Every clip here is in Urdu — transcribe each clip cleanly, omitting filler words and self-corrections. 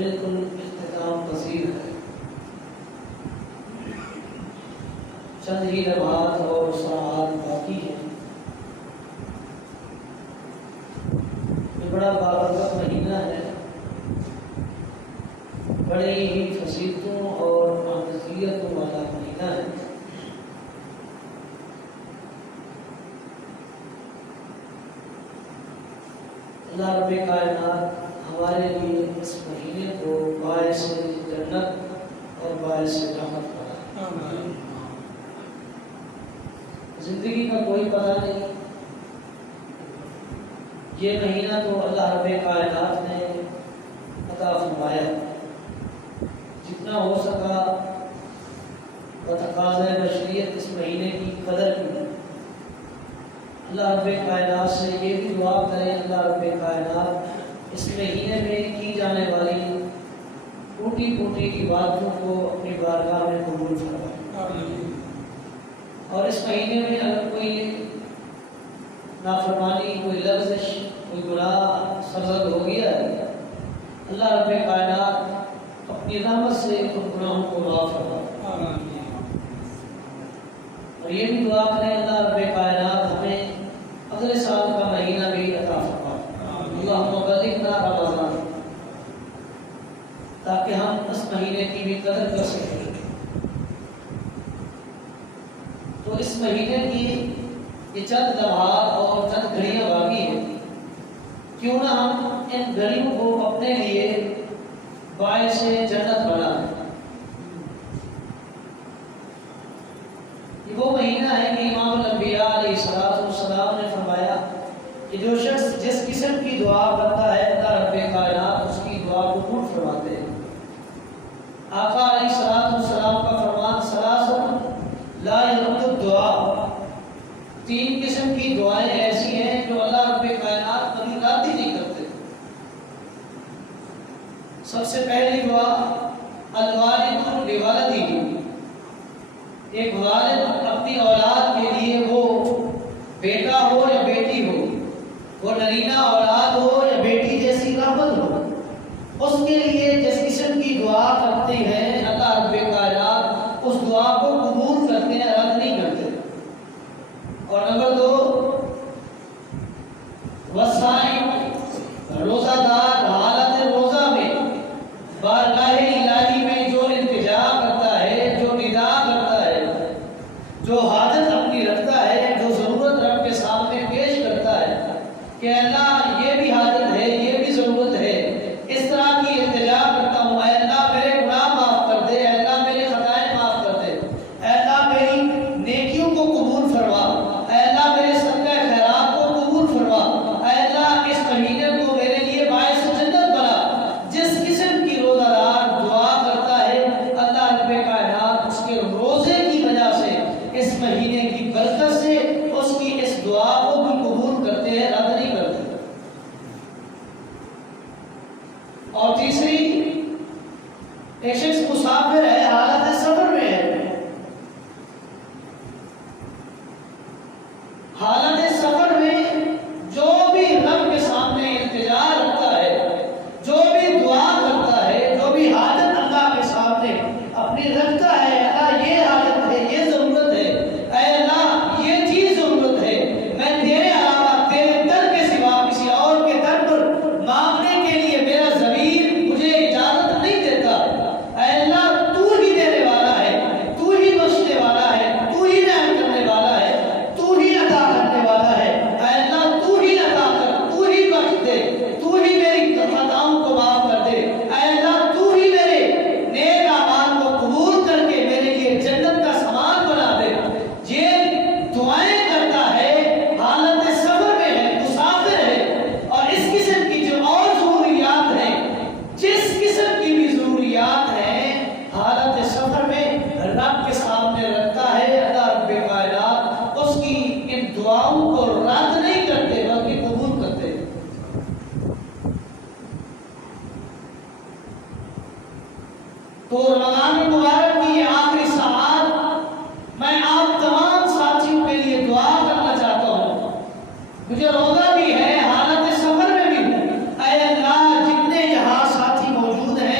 بالکل اختتام پذیر ہے. چند ہی لمحات اور ساعات باقی ہیں. یہ بڑا بابرکت مہینہ ہے، بڑی ہی فضیلتوں اور معززیتوں والا مہینہ ہے. اللہ رب کائنات ہمارے لیے اس مہینے کو باعث جنت اور باعث رحمت بنا. زندگی کا کوئی پتہ نہیں، یہ مہینہ تو اللہ رب کائنات نے عطا فرمایا. جتنا ہو سکا بتقاضۂ بشریت اس مہینے کی قدر کی. اللہ رب کائنات سے یہ بھی دعا کریں اللہ رب کائنات اس مہینے میں کی جانے والی ٹوٹی پھوٹی عبادتوں کو اپنی بارگاہ میں قبول فرمائے. اور اس مہینے میں اگر کوئی نافرمانی، کوئی لغزش، کوئی گناہ سرزد ہو گیا ہے، اللہ رب کائنات اپنی رحمت سے ان گناہوں کو معاف فرمائے. اور یہ بھی دعا کریں اللہ رب کائنات ہمیں اگلے سال کا مہینہ بھی عطا فرمائے. اللہم بلغنا رمضان، تاکہ ہم اس مہینے کی بھی قدر کر سکیں. تو اس مہینے کی یہ چند لمحات اور چند گھڑیاں باقی ہیں، کیوں نہ ہم ان گھڑیوں کو اپنے لیے باعث جنت بنائیں. یہ وہ مہینہ ہے کہ امام الانبیاء علیہ السلام نے فرمایا کہ جو شخص جس قسم کی دعا کرتا ہے اللہ رب کائنات اس کی دعا کو قبول فرماتے ہیں. آقا علیہ السلام کا فرمان ثلاث لا يرد الدعاء، تین قسم کی دعائیں ایسی ہیں جو اللہ رب کائنات کبھی رد ہی نہیں کرتے. سب سے پہلی دعا الوالد لولدہ، ایک والد اپنی اولاد کے لیے، وہ بیٹا ہو یا بیٹی ہو، وہ نرینہ اولاد ہو یا بیٹی جیسی رحمت ہو، اس کے لیے جس قسم کی دعا کرتے ہیں اللہ رب کائنات اس دعا کو قبول کرتے ہیں، رد نہیں کرتے. اور نمبر 2 وصائم، روزہ دار حالت روزہ میں بارگاہ الہی میں جو التجا کرتا ہے، جو ندا کرتا ہے، جو حاجت اپنی رکھتا ہے، جو ضرورت رب کے سامنے پیش کرتا ہے کہ اللہ یہ بھی حاجت ہے، یہ بھی ضرورت ہے، اس طرح کی التجا کرتا ہوں، اے اللہ میرے گناہ معاف کر دے، اے اللہ میرے خطائیں معاف کر دے، اے اللہ میری نیکیوں کو قبول فرما، اے اللہ میرے صدقہ خیرات کو قبول فرما، اے اللہ اس مہینے کو میرے لیے باعث جنت بنا. جس قسم کی روزہ دار دعا کرتا ہے اللہ رب کائنات اس کے روزے کی وجہ سے، اس مہینے کی برکت سے اس کی اس دعا کو بھی قبول کرتے ہیں، رد نہیں کرتے. اور تیسری، ایک شخص مسافر ہے، حالت سفر میں ہے، حالت سفر میں جو بھی رب کے سامنے التجا رکھتا ہے، جو بھی دعا کرتا ہے، جو بھی حاجت اللہ کے سامنے اپنی رکھتا ہے، اللہ یہ حاجت ہے، یہ ضرورت ہے، اے اللہ یہ چیز ضرورت ہے، میں تیرے علاوہ تیرے در کے سوا کسی اور کے در پر مانگنے کے لیے میرا ضمیر مجھے اجازت نہیں دیتا. اے اللہ تو ہی دینے والا ہے، تو ہی بخشنے والا ہے، تو ہی رحم کرنے والا ہے، تو ہی عطا کرنے والا ہے. اے اللہ تو ہی عطا کر، تو ہی بخش دے، تو ہی میری خطاؤں کو معاف کر دے. اے اللہ تو ہی میرے نیک اعمال کو قبول کر کے میرے لیے جنت کا سامان بنا دے. یہ دعائیں کرتا ہے، حالت سفر میں ہے، مسافر ہے. اور اس قسم کی جو اور ضروریات ہیں، جس قسم کی بھی ضروریات ہیں، حالت سفر میں رب کے سامنے رکھتا ہے. اللہ رب کائنات اس کی ان دعاؤں کو رد نہیں کرتے بلکہ قبول کرتے. تو رمضان مبارک کی یہ آخری ساعت میں آپ تمام ساتھیوں کے لیے دعا کرنا چاہتا ہوں. مجھے روزہ بھی ہے، حالت سفر میں بھی ہوں. اے اللہ جتنے یہاں ساتھی موجود ہیں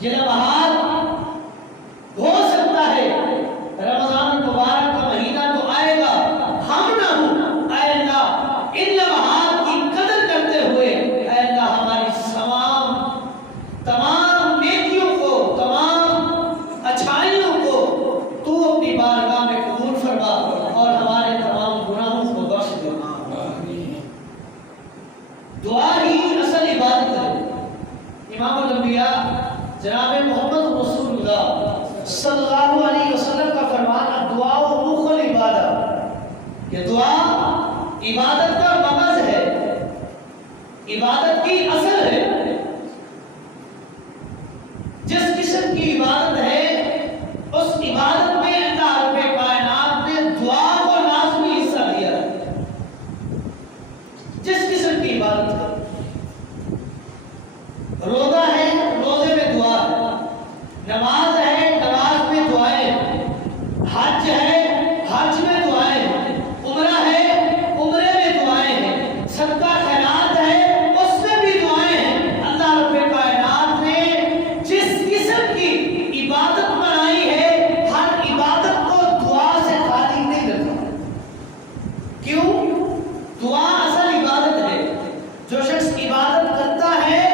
یہ لمحات ہو سکتا ہے رمضان مبارک کا مہینہ تو آئے گا، ہم نہ ہوں، اے اللہ ان لمحات کی قدر کرتے ہوئے اے اللہ ہماری تمام نیکیوں کو، تمام اچھائیوں کو تو اپنی بارگاہ میں قبول فرما اور ہمارے تمام گناہوں کو بخش دے۔ دعا ہی اصل عبادت ہے۔ امام الانبیاء جناب محمد رسول اللہ صلی اللہ علیہ وسلم کا فرمان دعا و مخ العبادہ، یہ دعا عبادت کا مغز ہے، عبادت کی اصل ہے۔ جس قسم کی عبادت ہے اس عبادت میں اللہ رب کائنات نے دعا کو لازمی حصہ دیا ہے۔ جس قسم کی عبادت ہے، روزہ ہے روزے میں دعا ہے، نماز ہے نماز میں دعائیں، حج ہے حج میں دعائیں، عمرہ ہے عمرے میں دعائیں ہیں، صدقہ خیرات ہے اس میں بھی دعائیں ہیں۔ اللہ رب کائنات نے جس قسم کی عبادت بنائی ہے ہر عبادت کو دعا سے خالی نہیں رکھا۔ کیوں؟ دعا اصل عبادت ہے۔ جو شخص عبادت کرتا ہے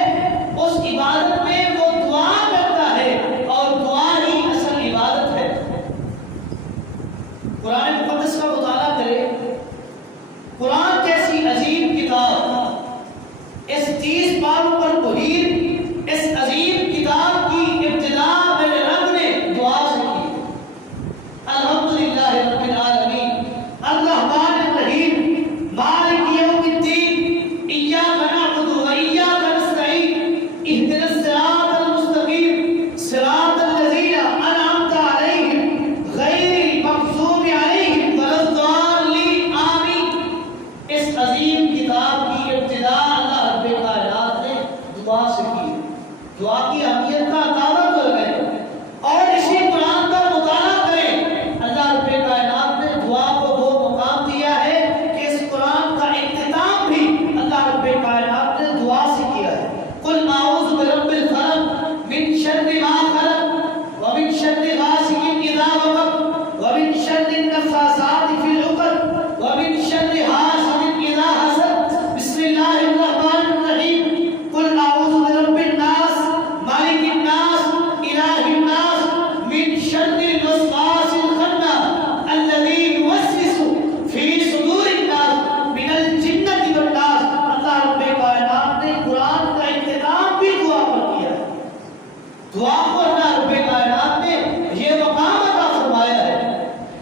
اس عبادت میں وہ دعا کرتا ہے اور دعا ہی اصل عبادت ہے۔ قرآن مقدس کا مطالعہ کرے، قرآن جیسی عظیم کتاب، اس 30 پاروں پر محیط اس عظیم کتاب کی ابتدا میرے رب نے دعا سے کی۔ الحمدللہ رب العالمین الرحمن الرحیم مالک یوم الدین ایاک نعبد و ایاک نستعین اہدنا الصراط المستقیم صراط الذین انعمت علیہم غیر المغضوب علیہم ولا الضالین آمین۔ اس عظیم کتاب کی ابتدا اللہ رب کائنات نے دعا سے کی۔ دعا کی اہمیت کا اندازہ کر گئے اور اسی قرآن کا مطالعہ کریں۔ اللہ رب کائنات نے دعا کو وہ مقام دیا ہے کہ اس قرآن کا اختتام بھی اللہ رب کائنات نے دعا سے کیا ہے۔ قل اعوذ برب الفلق من شر ما خلق ومن شر غاسق اذا وقب ومن شر النفاثات في العقد ومن شر حاسد اذا حسد بسم اللہ الرحمن الرحیم قل اعوذ برب الناس مالک الناس الہ الناس من شر الوسواس الخناس الذي يوسوس في صدور الناس من الجنة والناس۔ اللہ رب کائنات نے قرآن کا اختتام بھی دعا پر کیا ہے۔ دعا کو اللہ رب کائنات نے یہ مقام عطا فرمایا ہے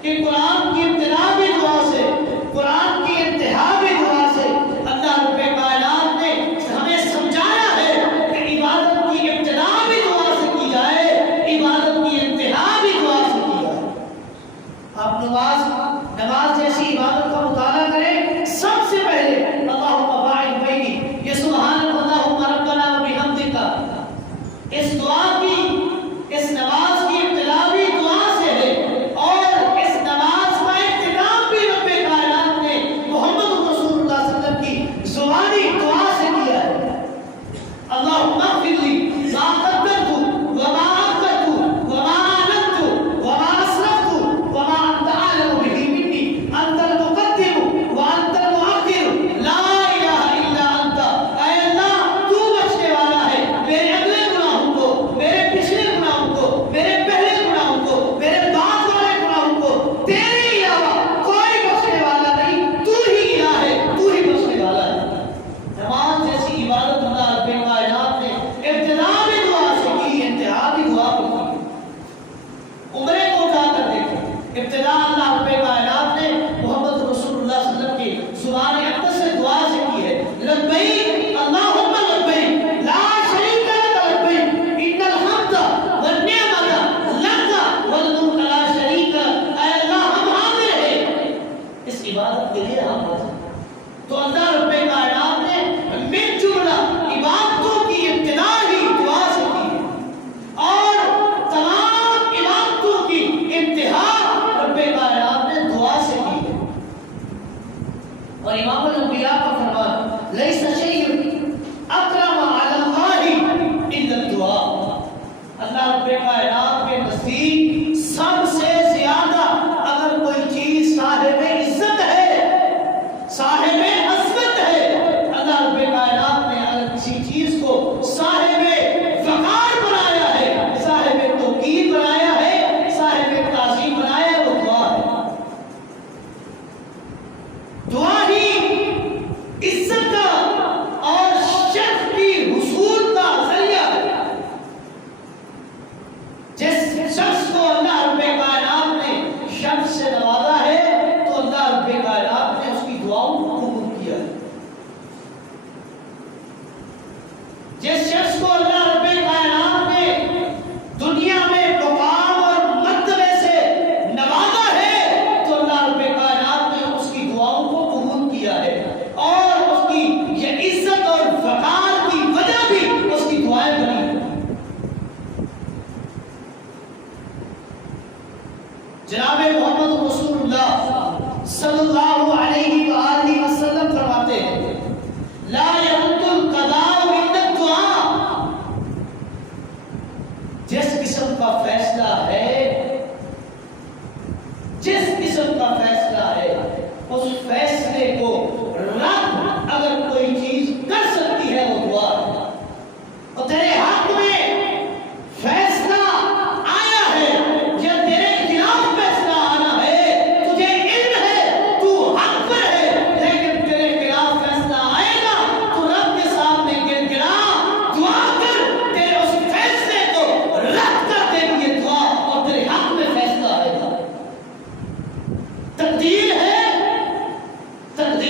کہ قرآن کی ابتدا بھی دعا سے، قرآن کی انتہا بھی دعا سے۔ اللہ رب کائنات نے ہمیں سمجھایا ہے کہ عبادت کی ابتدا بھی دعا سے کی جائے، عبادت کی انتہا بھی دعا سے کی جائے۔ آپ نماز جیسی عبادت کا مطالعہ کریں، سب سے پہلے اللہم باعث بینی، یہ سبحان اللہم ربنا و بحمدک، اس دعا کی، اس نماز جناب محمد رسول اللہ صلی اللہ علیہ وآلہ وسلم فرماتے ہیں لا يرد القضاء عند الدعاء، جس قسم کا فیصلہ ہے، جس قسم کا فیصلہ ہے، اس فیصلے کو رد اگر کوئی چیز کر سکتی ہے وہ دعا ہے۔ اور تیرے حق میں فیصلہ آیا ہے یا تیرے خلاف فیصلہ آنا ہے، تجھے علم ہے تو حق پر ہے، لیکن تیرے خلاف فیصلہ آئے گا تو رب کے سامنے گر گرا دعا کر، تیرے اس فیصلے کو رد کر دے گی یہ دعا اور تیرے حق میں فیصلہ آئے گا۔ تقدیر ہے، تقدیر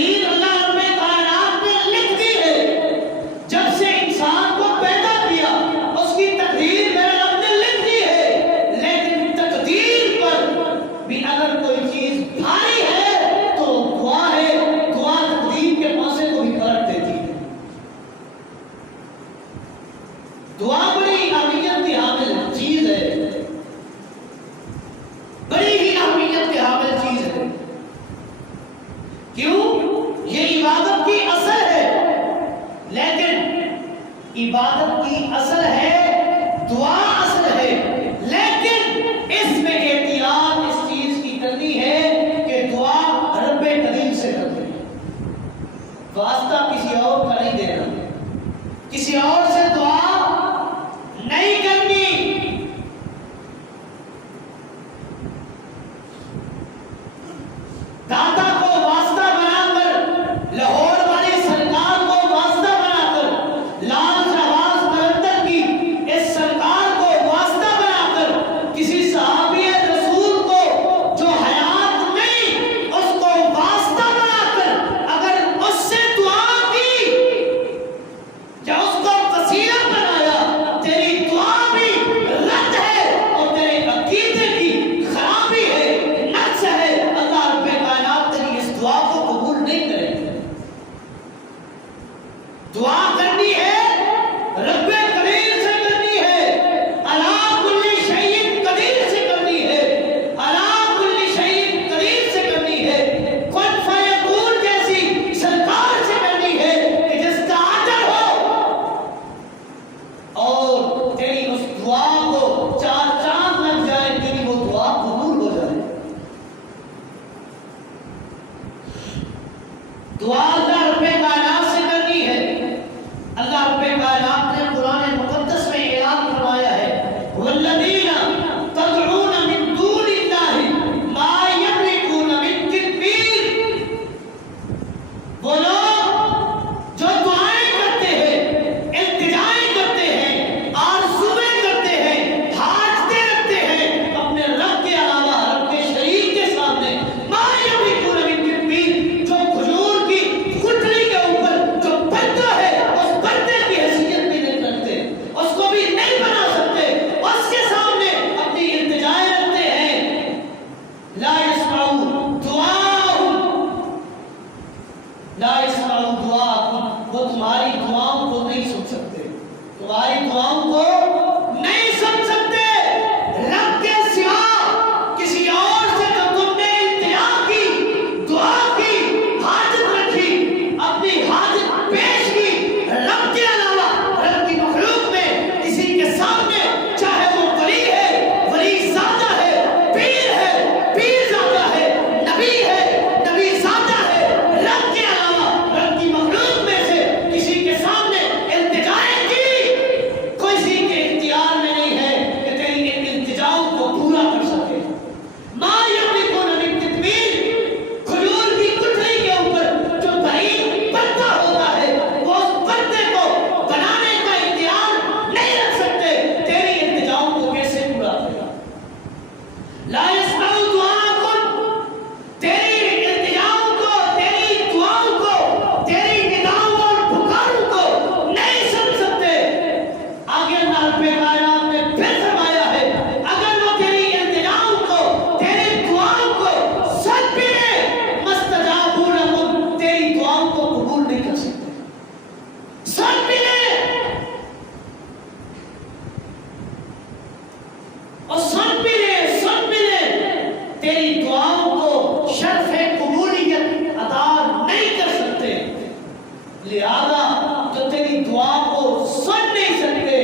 تیری دعاؤں کو شرف قبولیت عطا نہیں کر سکتے، لہذا جو تیری دعا کو سن نہیں سکتے،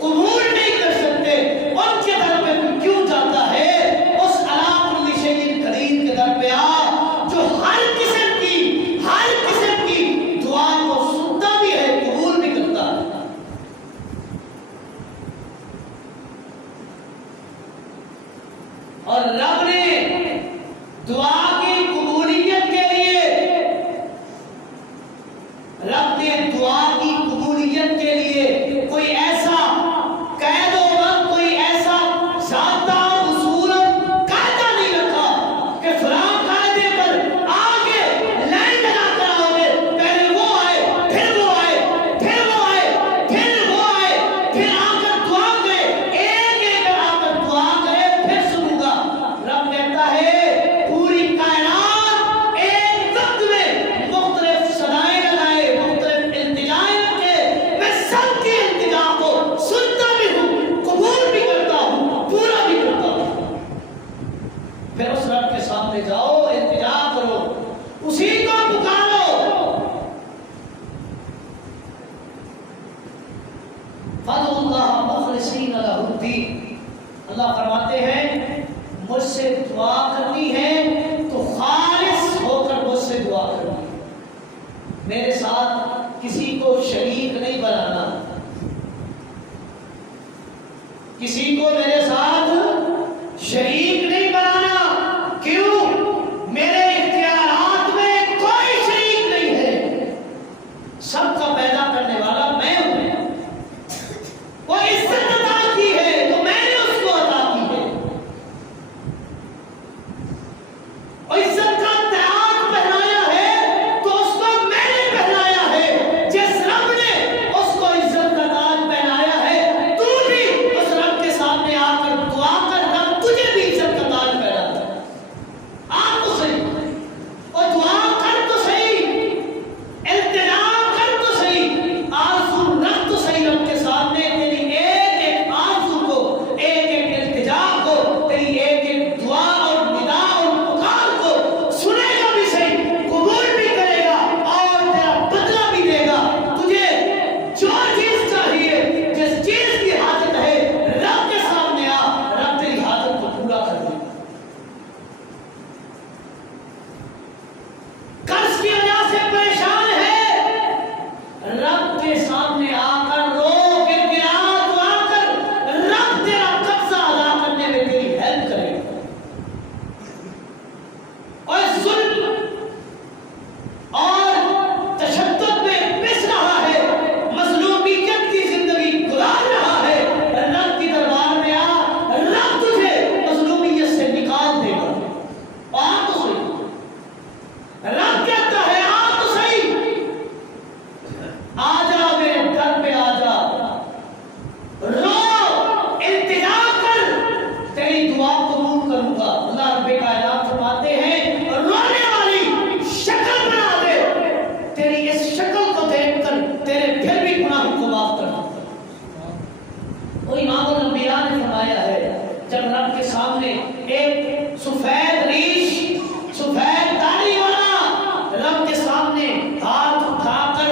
قبول نہیں کر سکتے، ان کے در پہ کیوں جاتا ہے؟ اس علی کل شیء قدیر کے در پہ آ، جو ہر قسم کی دعا کو سنتا بھی ہے، قبول بھی کرتا ہے۔ اور رب نے دعا کی قبولیت کے لیے، رب نے دعا کی قبولیت کے لیے کوئی ایسا قید و بند، کوئی ایسا ضابطہ اصول قاعدہ نہیں رکھا کہ فلاں قاعدے پر آگے لائن لگا کر آؤ گے، پہلے وہ آئے، پھر وہ آئے، پھر وہ آئے، پھر وہ آئے، پھر آ کر دعا کرے، ایک ایک آ کر دعا کرے، پھر سنوں گا۔ رب کہتا ہے پوری کائنات ایک وقت میں مختلف صدائیں لگائے، مختلف التجائیں رکھے، میں سب کی التجا کو سنتا بھی ہوں، قبول بھی کرتا ہوں، پورا بھی کرتا ہوں۔ پھر اس رب کے سامنے جاؤ، التجا کرو، اسی کو پکارو۔ فَادْعُوا اللَّهَ مُخْلِصِينَ لَهُ الدِّينَ، اللہ فرماتے ہیں مجھ سے دعا کرنی ہے تو خالص ہو کر مجھ سے دعا کرنی ہے، میرے ساتھ کسی کو شریک نہیں بنانا، کسی کو میرے ساتھ شریک نہیں بنانا۔ کیوں؟ میرے اختیارات میں کوئی شریک نہیں ہے، سب کا پیدا کرنے والا میں ہوں، وہ عزت عطا کی ہے تو میں نے اس کو عطا کی ہے، اور عزت کا تاج پہنایا ہے تو اس کو میں نے پہنایا ہے۔ جس رب نے اس کو عزت کا تاج پہنایا ہے، تو بھی اس رب کے سامنے آ کر دعا کر، رب تجھے بھی عزت کا تاج پہنا ہے۔ آ تو صحیح، اور دعا کر تو صحیح، التجا کر تو صحیح، آرزو رکھ تو صحیح رب کے سامنے، تیری ایک ایک آرزو کو، ایک ایک التجا کو، تیری ایک ایک دعا اور ندا اور پکار کو سنے گا بھی صحیح، قبول بھی کرے گا اور تیرا بدلہ بھی دے گا۔ تجھے جو چیز چاہیے، جس چیز کی حاجت ہے، رب کے سامنے آ، رب تیری حاجت کو پورا کر دے گا۔ قرض کی وجہ سے پریشان ہے، رب کے سامنے آ کر رو کے گرا دعا کر، رب تیرا قبضہ ادا کرنے میں تیری ہیلپ کرے گا۔ اور ظلم اور تشدد میں پس رہا ہے، مظلومیت کی زندگی گزار رہا ہے، رب کی دربار میں آ، رب تجھے مظلومیت سے نکال دے گا۔ آ تو صحیح، رب کہتا ہے آ تو صحیح، آ جا میرے در پہ آ جا، رو، التجا کر، تیری دعا قبول کروں گا۔ اللہ رب کائنات فرماتے ہیں رونے والی شکل بنا دے، تیری اس شکل کو دیکھ کر تیرے پھر بھی گناہوں کو معاف کر دوں گا۔ وہ امام الانبیاء نے فرمایا ہے، جب رب کے سامنے ایک سفید ریش، سفید داڑھی والا رب کے سامنے ہاتھ اٹھا کر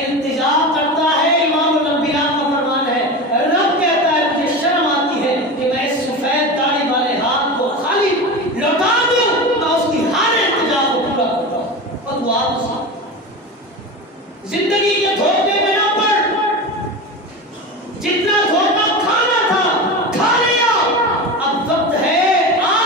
التجا کرتا ہے، امام الانبیاء کا فرمان ہے، رب کہتا ہے مجھے شرم آتی ہے کہ میں اس سفید داڑھی والے ہاتھ کو خالی لوٹا دوں، میں اس کی ہر التجا کو پورا کرتا ہوں۔ اور دعا تو صاحب زندگی کے دھوکے میں نہ پڑ، جتنا دھوکا کھانا تھا کھا لیا، اب وقت ہے آ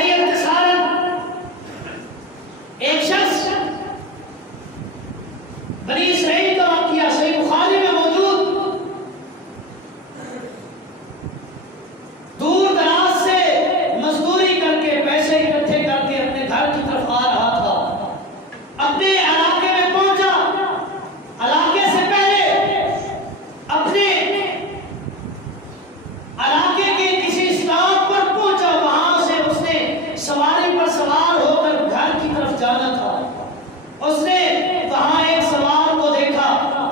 صحیح اختصاراً ایک شخص بنی اسرائیل کا واقعہ صحیح بخاری میں موجود، دور دراز سے مزدوری کر کے پیسے اکٹھے کر کے اپنے گھر کی طرف آ رہا تھا، اپنے علاقے میں پہنچا، علاقے سے پہلے اپنے علاقے کے کسی اسٹاپ پر پہنچا، وہاں سے اس نے سواری پر سوار ہو کر گھر کی طرف جانا تھا۔ اس نے وہاں ایک سوار کو دیکھا،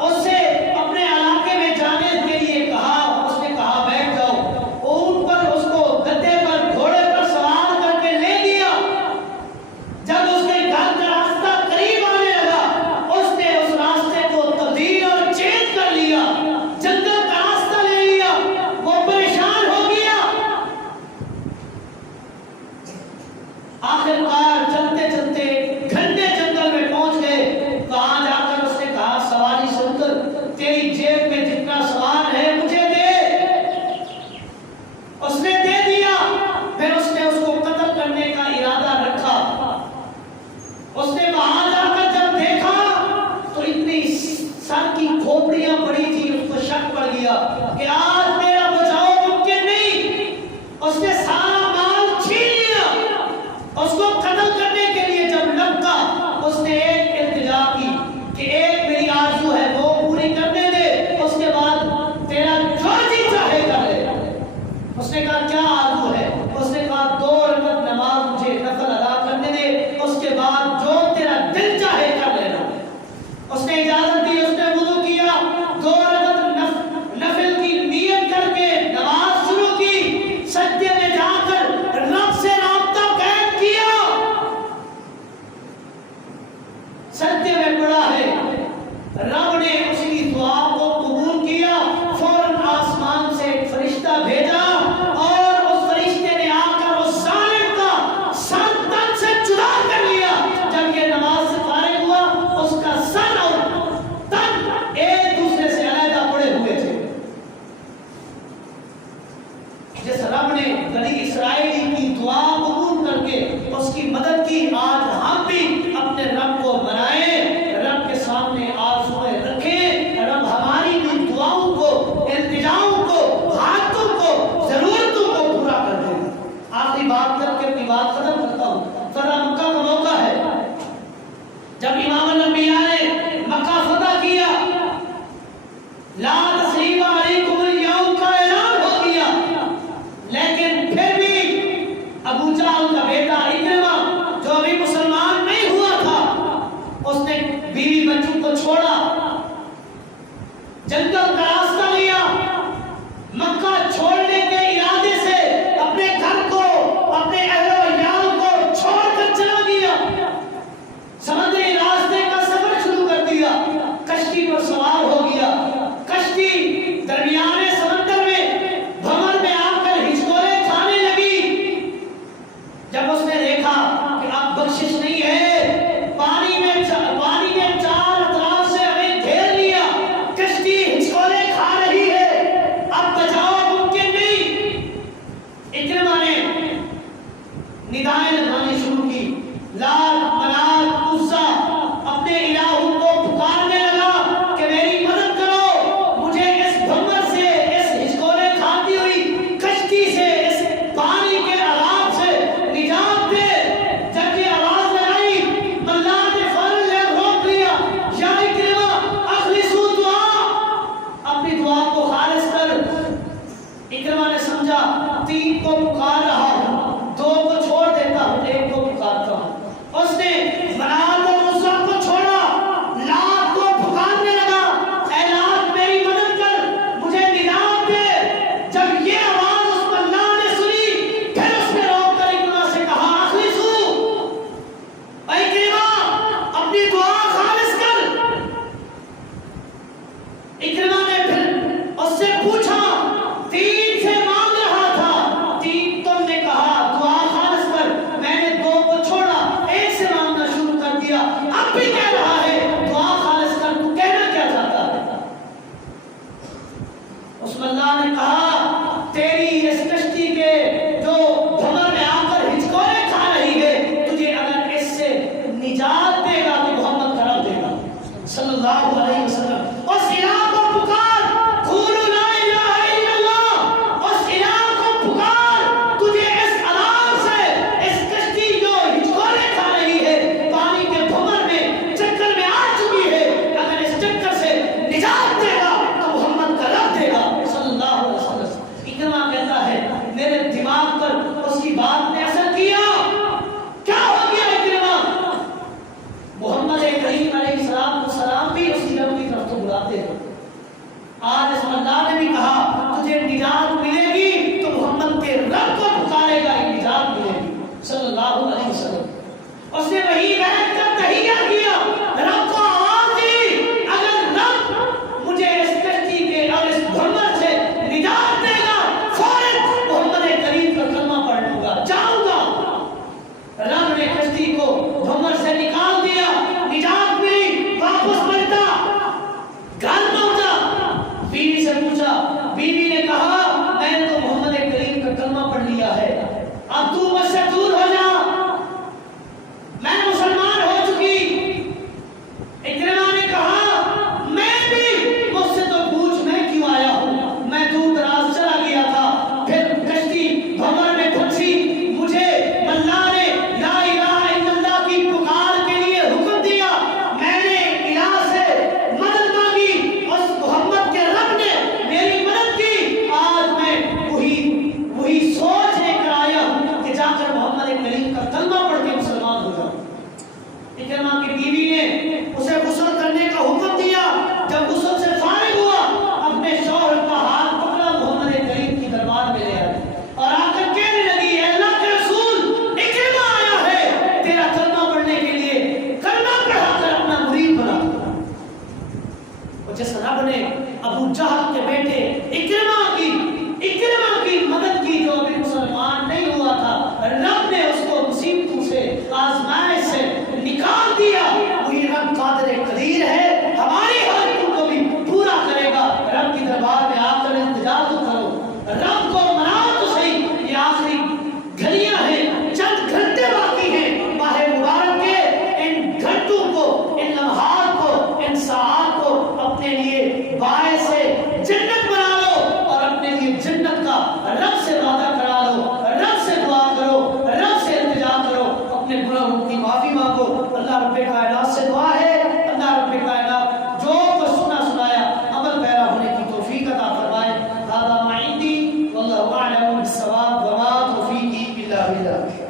اس سے اپنے علاقے میں جانے کے لیے کہا، اس نے کہا بیٹھ جاؤ، اونٹ پر اس کو گدے پر گھوڑے پر سوار کر کے لے گیا۔ جب اس کے گھر کا راستہ قریب آنے لگا، اس نے اس راستے کو تبدیل اور چینج کر لیا، جنگل کا راستہ لے لیا، وہ پریشان ہو گیا۔ آخر کار چلتے چلتے گھنٹے جنگل میں پہنچ گئے، وہاں جا کر اس نے کہا سواری سن کر تیری جیب میں جتنا سامان ہے مجھے دے۔ اس نے دے دیا، پھر اس نے اس کو قتل کرنے کا ارادہ رکھا۔ اس نے وہاں جا کر جب دیکھا تو اتنی سر کی کھوپڑیاں پڑی تھی، اس کو شک پڑ گیا کہ آج میرا بچاؤ ممکن نہیں۔ اس نے سارا مال چھین لیا۔ اس کو قتل کرنے کے لیے جب لپکا، اس نے ایک التجا کی کہ ایک میری آرزو ہے وہ پوری کرنے دے، اس کے بعد تیرا جو جی چاہے کر لے۔ اس نے کہا کیا آرزو ہے؟ اس نے کہا 2 رکعت نماز مجھے نفل ادا کرنے دے، اس کے بعد جو تیرا دل چاہے کر لینا۔ اس نے اجازت دی، اس نے وضو کیا، 2 رکعت نفل کی نیت کر کے نماز شروع کی، سجدے میں جا کر رب سے رابطہ قائم کیا، سجدے میں پڑا ہے۔ رب نے اس کی دعا کو قبول کیا، فوراً آسمان سے ایک فرشتہ بھیجا اور اس فرشتے نے آ کر اس ظالم کا سر تن سے جدا کر لیا۔ جب یہ نماز سے فارغ ہوا، اس کا سر اور تن ایک دوسرے سے علیحدہ پڑے ہوئے تھے۔ جس رب نے بنی اسرائیل کی دعا قبول کر کے اس کی مدد کی، آج ہم بھی اپنے رب کو منائیں، رب کے سامنے آرزوئیں رکھیں، رب ہماری بھی دعاؤں کو، التجاؤں کو، حاجتوں کو، ضرورتوں کو پورا کر دے گا۔ آخری بات کر کے اپنی بات ختم کرتا ہوں۔ فتح مکہ کا موقع ہے، جب امام الانبیاء نے مکہ فتح کیا، لا تثریب علیکم اليوم کا اعلان ہو گیا، لیکن پھر بھی ابو جہل کا بیٹا اکرمہ جو ابھی مسلمان نہیں ہوا تھا، اس نے بیوی بچوں کو چھوڑا، جنگل کا راستہ لیا، مکہ چھوڑنے کے ارادے سے اپنے گھر کو، اپنے اہل و عیال کو چھوڑ کر چلا گیا، سمندری راستے کا سفر شروع کر دیا، کشتی پر سوار ہو گیا، کشتی درمیانے سمندر میں بھنور میں آ کر ہچکولے کھانے لگی۔ جب اس نے دیکھا کہ اب بخشش نہیں ہے، پانی نے چار اطراف سے ہمیں گھیر لیا، کشتی ہچکولے کھا رہی ہے، اب بچاؤ ممکن نہیں، اکرمہ نے ندائیں لگانی شروع کی، لات منات عزا اپنے الہوں کو پکارنے لگا کہ میری مدد کرو، مجھے اس بھنور سے، اس ہچکولے کھاتی ہوئی کشتی سے، اس پانی کے عذاب سے نجات دے۔ جب یہ آواز لگائی، اللہ نے فوراً روک لیا، یا اکرمہ اخلصوا دعا، اپنی دعا کو خالص کر۔ اکرمہ نے سمجھا 3 کو پکار رہا ہوں، 2 کو چھوڑ دیتا ہوں، 1 کو پکارتا ہوں۔ اس کا کلمہ پڑھ کے مسلمان ہو جاؤ۔ اکرمہ کی بیوی نے اسے غسل کرنے کا حکم دیا، جب غسل سے فارغ ہوا اپنے شوہر کا ہاتھ پکڑا، محمد کریم کی دربار میں لے آئی اور آ کر کہنے لگی اے اللہ کے رسول، اکرمہ آیا ہے تیرا کلمہ پڑھنے کے لیے، کلمہ پڑھا کر اپنا مرید بنا۔ اور جس رب نے ابو جہل کے بیٹے اکرمہ کی مدد کی، جو ابھی مسلمان نہیں ہوا تھا، رب نے اس کو مصیبتوں سے، آزمائش سے نکال دیا۔ وہی رب قادر قدیر ہے، ہماری حاجتوں کو بھی پورا کرے گا۔ رب کی دربار میں آ کر التجا تو کرو، رب کو مناؤ تو صحیح۔ یہ آخری گھڑیاں ہیں، چند گھنٹے باقی ہیں ماہ مبارک کے، ان گھنٹوں کو، ان لمحات کو، ان ساعات کو اپنے لیے باعث جنت بنا لو اور اپنے لیے جنت کا رب سے وعدہ کرا لو، رب سے دعا کرو، رب سے التجا کرو، اپنے گناہوں کی معافی مانگو۔ اللہ رب کائنات سے دعا ہے، اللہ رب کائنات جو کچھ سنایا عمل پیرا ہونے کی توفیق عطا فرمائے۔ هذا ما عندي والله اعلم بالصواب وما توفيقي الا بالله۔